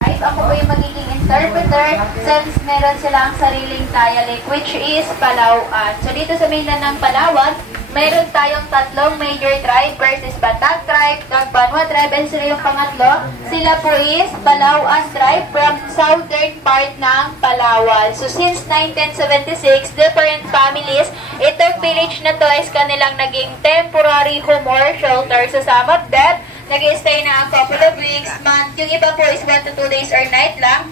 Ako po yung magiging interpreter since meron silang sariling dialect which is Palauan. So dito sa mainland ng Palawan, meron tayong tatlong major tribe versus Batak tribe, Tagbanwa tribe, and sila yung pangatlo. Sila po is Palauan tribe from southern part ng Palawan. So since 1976, different families, itong village na to is kanilang naging temporary home or shelter. So some of them, nag-stay na a couple of weeks, month. Yung iba po is 1 to 2 days or night lang.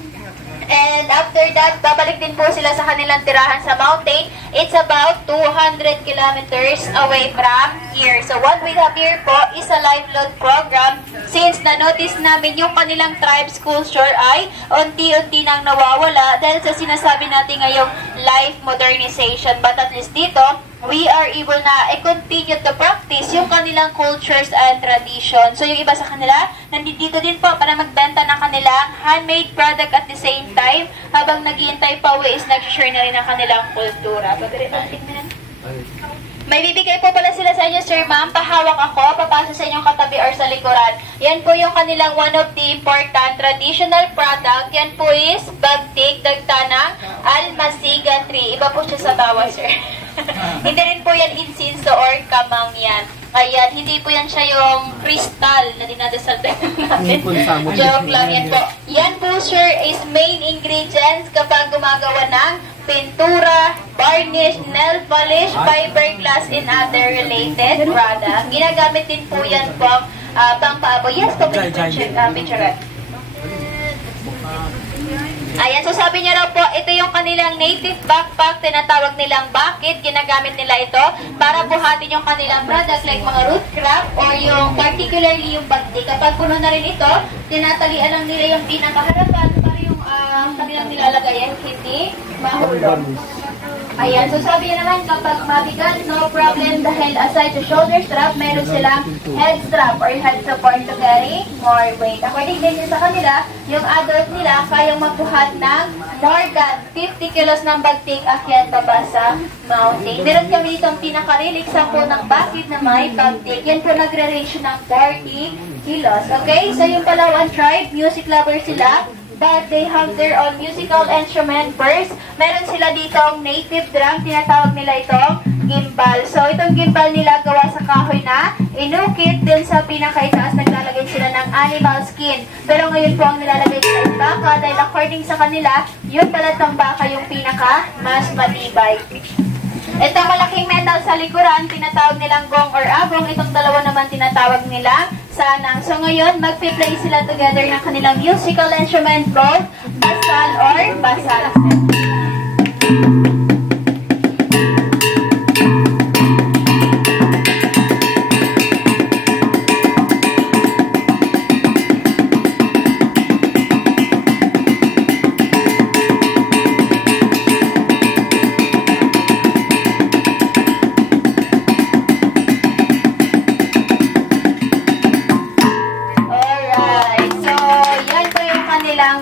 And after that, babalik din po sila sa kanilang tirahan sa mountain. It's about 200 kilometers away from here. So what we have here po is a live-load program. Since na-notice namin yung kanilang tribe's culture ay unti-unti nang nawawala dahil sa sinasabi natin ngayong life modernization. But at least dito, we are able na i-continue to practice yung kanilang cultures and tradition. So, yung iba sa kanila, nandito din po para magbenta ng kanilang handmade product at the same time, habang nag-iintay pa uwi is nag-share na rin ang kanilang kultura. May bibigay po pala sila sa inyo, Sir Ma'am. Pahawak ako, papasa sa inyong katabi or sa likuran. Yan po yung kanilang one of the important traditional product. Yan po is bagtik, dagtanang, almasigan tree. Iba po siya sa bawa, sir. Hindi rin po yan insinso or kamang yan. Ayan, hindi po yan siya yung crystal na dinadasal natin. Joke lang yan po. Yan po, sir, is main ingredients kapag gumagawa ng pintura, varnish, nail polish, fiberglass, and other related product. Ginagamit din po yan po pang-paabo. Yes, po, picture. Ayan, so sabi niya raw po, ito yung kanilang native backpack, tinatawag nilang bucket, ginagamit nila ito para buhatin yung kanilang product like mga root crop or yung particularly yung bagdi. Kapag puno na rin ito, tinatalian lang nila yung pinakaharapan para yung kanilang nilalagay hindi mahulog. Ayan, so sabi niya naman kapag mabigat, no problem dahil aside sa shoulder strap, meron silang head strap or head support to carry more weight. According din sa kanila, yung adult nila kayang magbuhat ng more than 50 kilos ng bagtik akyat baba sa mountain. Meron kami dito ang pinakarilig sample ng bucket na may bagtik. Yan po nagre-range ng 40 kilos. Okay, so yung Palawan tribe, music lover sila. But they have their own musical instrument first. Meron sila ditong native drum, tinatawag nila itong gimbal. So, itong gimbal nila gawa sa kahoy na inukit din sa pinakaitaas, naglalagay sila ng animal skin. Pero ngayon po ang nilalagay nila yung baka dahil according sa kanila, yung balatang baka yung pinaka mas matibay. Itong malaking metal sa likuran, tinatawag nilang gong or abong. Itong dalawa naman tinatawag nila sanang. So ngayon, magpi-play sila together ng kanilang musical instrument called basal or basal.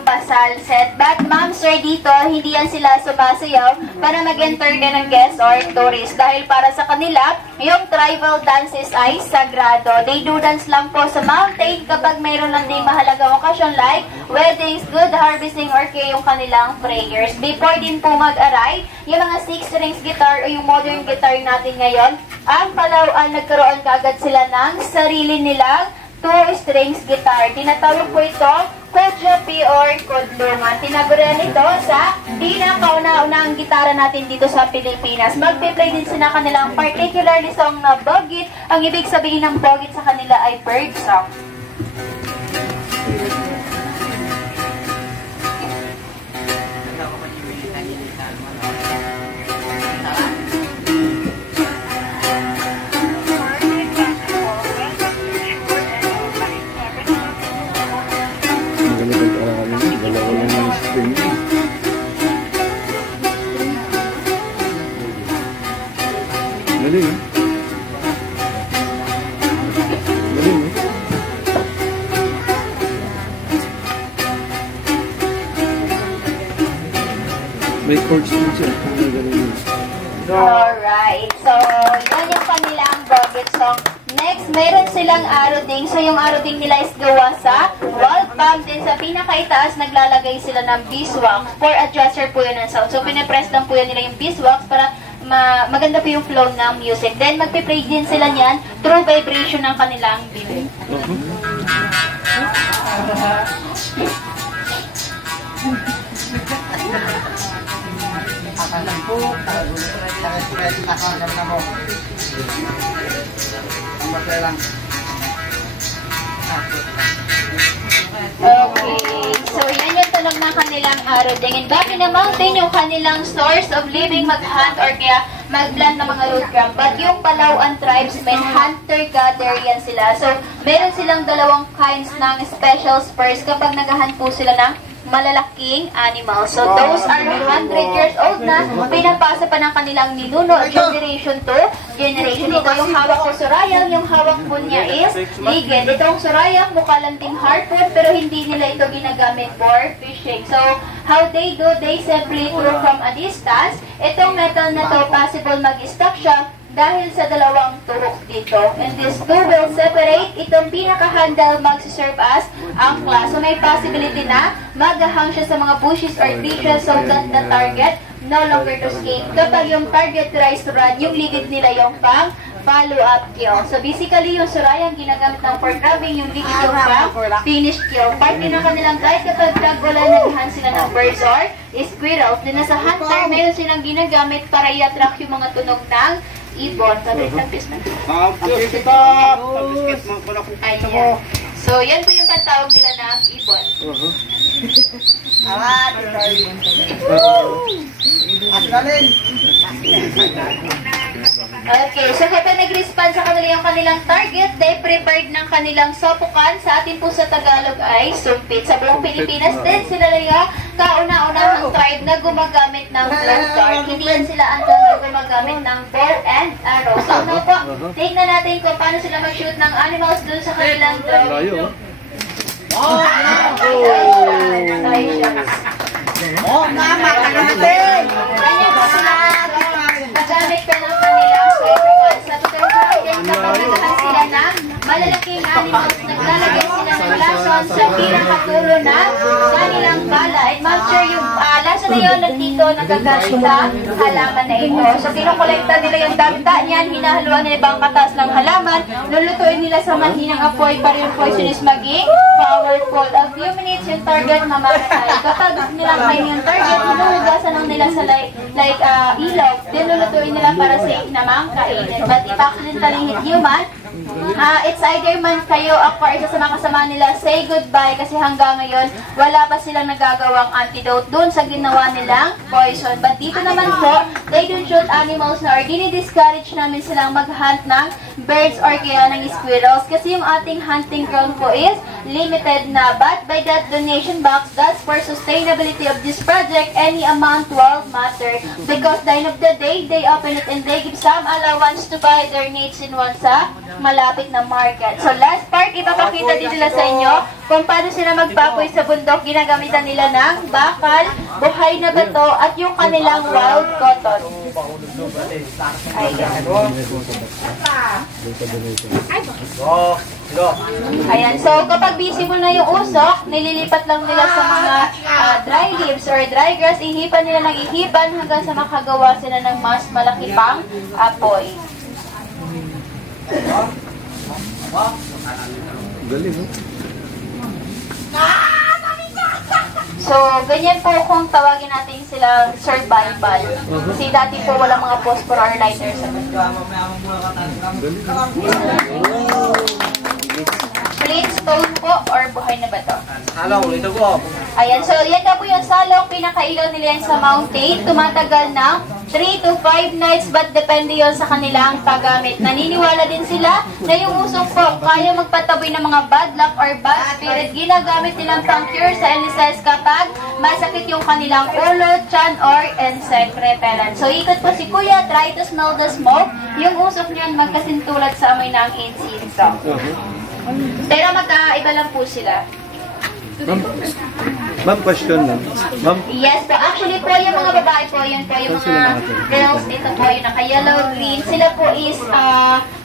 Basal set. But ma'am, sir, dito, hindi yan sila sumasayaw para mag-enter ka ng guest or tourist. Dahil para sa kanila, yung tribal dances ay sagrado. They do dance lang po sa mountain kapag mayroon lang din mahalagang okasyon like weddings, good harvesting, or kaya yung kanilang prayers. Before din po mag-aray, yung mga 6 strings guitar o yung modern guitar natin ngayon, ang Palawan, nagkaroon kaagad sila ng sarili nilang 2 strings guitar. Tinatawag po ito Kudyapi or Kudlungan. Tinagurian ito sa pinakauna-unang gitara natin dito sa Pilipinas. Magpe-play din sila kanilang particularly song na bogit. Ang ibig sabihin ng bogit sa kanila ay bird song. Galing, eh? Galing, eh? May chords din siya. Alright. So, yun yung kanilang bogit song Next, meron silang aroding. So, yung aroding nila is gawa sa wall pump. Then, sa pinakaitaas, naglalagay sila ng beeswax for adjuster po yun ng sound. So, pinapress lang po yan nila yung beeswax para maganda po yung flow ng music. Then, magpiplay din sila niyan through vibration ng kanilang bibig. Okay, so yan yung tunog ng kanilang aroding. And back in the mountain, yung kanilang source of living, mag-hunt or kaya mag-plant ng mga root crop. But yung Palauan tribesmen, hunter-gatherer yan sila. So, meron silang dalawang kinds ng special spurs kapag nag-hunt po sila ng malalaking animals. So, those are 100 years old na pinapasa pa ng kanilang ninuno generation to generation. Ito yung hawak ko surayang, yung hawak po niya is ligid. Itong surayang mukha lang ting harpoon pero hindi nila ito ginagamit for fishing. So, how they do, they simply throw from a distance. Itong metal na to, possible mag-stuck siya dahil sa dalawang tuhok dito. And this two will separate. Itong pinaka-handle magsiserve as angkla. So may possibility na maghahang siya sa mga bushes or bushes so that the target no longer to escape. Kapag yung target tries to run, yung ligid nila yung pang follow-up kill. So basically yung surayang ginagamit ng for grabbing, yung ligid yung pang finish kill. Part din ng kanilang guide kapag wala naghahan sila ng birds or squirrels. Din na sa hunter, meron silang ginagamit para i-attract yung mga tunog ng ibon. Ayan. So, yan po yung pantawag nila ng ibon. Okay, so kapag nag-respond sa kanila yung kanilang target, they prepared ng kanilang sopukan. Sa atin po sa Tagalog ay sumpit. Sa buong Pilipinas din, sila yung kauna-una ng tribe na gumagamit ng flowchart. Hindi yan sila ang gumagamit ng bow and arrow. So, ano po, tingnan natin kung paano sila mag-shoot ng animals dun sa kanilang tribe. Mama, natin! Ganyan po sila nagamit pa ng kanilang sopukan. Sa total target, kapag naghahan sila ng malalaking animals, naglalagay sila ng lason sa pinakatulo na kanilang bala. And ma'am sure yung lason na yun nandito nagagalit sa halaman na ito. So kinukolekta nila yung dagta niyan, hinahaluan nila ibang katas ng halaman, lulutuin nila sa manhinang apoy para yung poison is maging powerful. A few minutes yung target mamamatay. Kapag nilang kain yung target, hinuhugasan lang nila sa ilaw. Then lulutuin nila para safe namang kainin. But if accidentally hit human, it's either man kayo or isa sa mga kasama nila say goodbye kasi hanggang ngayon wala pa silang nagagawang antidote dun sa ginawa nilang poison. But dito naman po, they don't shoot animals na or dinidiscourage namin silang mag-hunt ng birds or kaya ng squirrels kasi yung ating hunting ground po is limited na. But by that donation box, that's for sustainability of this project, any amount will matter because the end of the day, they open it and they give some allowance to buy their needs in one sa malapit na market. So last part, ipapakita din nila sa inyo kung paano sila magpapoy sa bundok. Ginagamitan nila ng bakal, buhay na bato, at yung kanilang wild cotton. Ayan. So kapag visible na yung usok, nililipat lang nila sa mga dry leaves or dry grass, ihipan nila ng ihipan hanggang sa makagawa sila ng mas malaki pang apoy. Galing, no? So, ganyan po kung tawagin natin silang survival. Kasi dati po walang mga phosphor or lighter sa mundo. Flint stone po or buhay na bato? Salong, ito po. Ayan, so yan na po yung salong. Pinakailaw nila yan sa mountain. Tumatagal ng 3 to 5 nights but depende yon sa kanilang paggamit. Naniniwala din sila na yung usok po kaya magpataboy ng mga bad luck or bad spirit. Ginagamit nilang pang-cure sa illnesses kapag masakit yung kanilang ulo, chan, or insect repellent. So ikot po si Kuya, try to smell the smoke. Yung usok niyan magkasintulad sa amoy ng insinso. Pero magkaiba lang po sila. Ma'am, question lang. Ma'am, Yes po. Actually po, yung mga babae po, yun po, yung mga girls, ito po, yung naka-yellow, green. Sila po is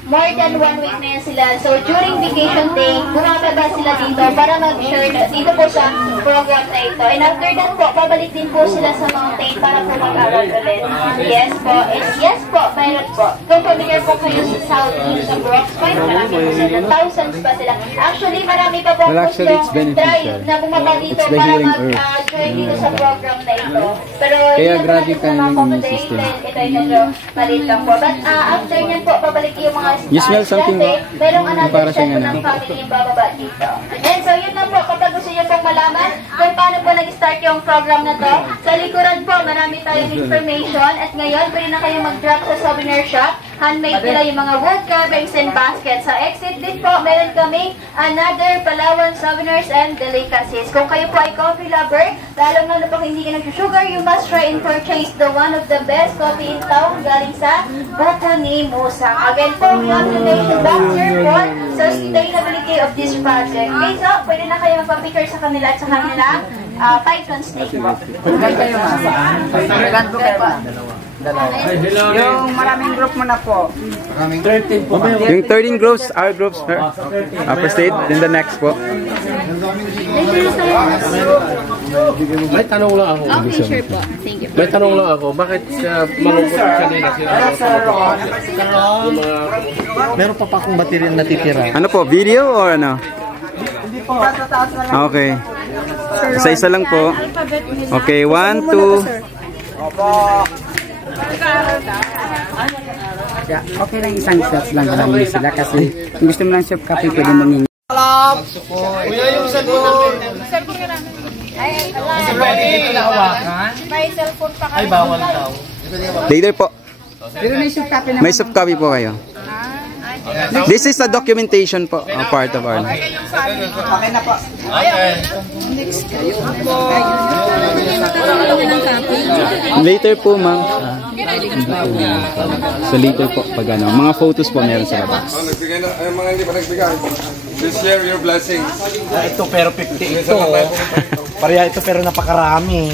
more than 1 week na yan sila. So during vacation day, bumababa sila dito para mag-share dito po sa program na ito. And after that po, pabalik din po sila sa mountain para po mag-aral ulit. Yes po. Yes po, mayroon po. Kung familiar po kayo sa Southeast, sa Brooks Point, marami po sila. Thousands pa sila. Actually, marami pa po Well, actually, it's yung drive beneficial. na bumaba dito It's the para healing mag-join dito sa program na ito. Pero Kaya hindi grabe natin ka sila yung ma-accommodate system. dahil ito ay medyo maliit lang po. But after nyan po, pabalik yung mga You smell something, estudyante, merong another para set siyang po ano? ng family yung bababa dito. And so yun na po, kapag gusto nyo pong malaman kung paano po nag-start yung program na to, sa likuran po, marami tayong information at ngayon, pwede na kayo mag-drop sa souvenir shop. Handmade nila yung mga wood carvings and baskets. Sa exit din po, meron kami another Palawan souvenirs and delicacies. Kung kayo po ay coffee lover, lalo na pag hindi ka nag-sugar, you must try and purchase the one of the best coffee in town galing sa buko ni Musang. Again po, we have to make the doctor for sustainability of this project. Okay, so pwede na kayo magpa-picture sa kanila at sa kanilang Python snake po. Ilan kayo na? Ilan po kayo na? Yung maraming group mo na po. 13 po. Yung 13 groups, our groups, first aid, then the next po. May tanong lang ako. Okay, sure po. Thank you. May tanong lang ako. Bakit malungkot kanina sila? Meron pa akong baterya na titira. Ano po, video or ano? Okay. Isa-isa lang po. Okay, 1, 2. Okay lang isang shots lang namin sila kasi kung gusto mo lang soft copy pwede mo Kuya yung cellphone. Ay, bawal daw. Later po. pero may soft copy na May soft copy po kayo. This is the documentation po, a part of our. Okay na po. Later po, ma'am. So later po, pag ano, mga photos po meron sa labas. Nagbigay na, ay mga hindi pa nagbigay. Please share your blessings. Ito pero 50 ito. Pareha ito pero napakarami.